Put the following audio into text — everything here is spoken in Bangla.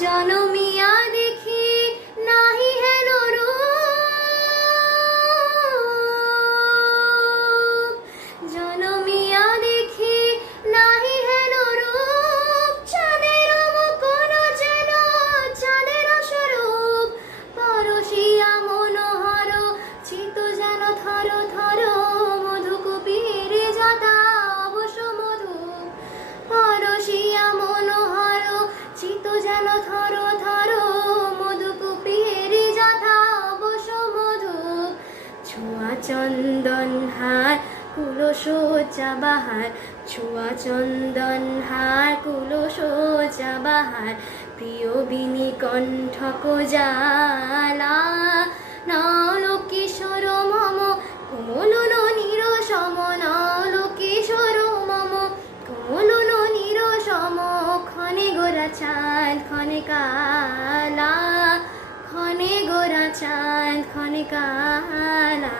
জনমিয়া দেখি নাহি হেন রূপ, জনমিয়া দেখি নাহি হেন রূপ, চাঁদের মুখন যেন চাঁদের স্বরূপ, পরশিয়া মনোহর চিত যেন থর থর, মধুকুপীর যথা অবশ্য মধু, পরশিয়া মনোহর চিত যেন থর থর, মধুকুপীর যথা অবশ্য মধু, ছোঁয়া চন্দন হার কুলসজ্জা বাহার, ছোঁয়া চন্দন হার কুলসজ্জা বাহার, প্রিয় বিনি কণ্ঠক জালা, নলকিশোর মম কোমল নীর সম, নলকিশোর মম কোমল নীর সম, ক্ষণে গোরা চাঁদ ক্ষণে কালা, ক্ষণে গোরা চাঁদ ক্ষণে কালা।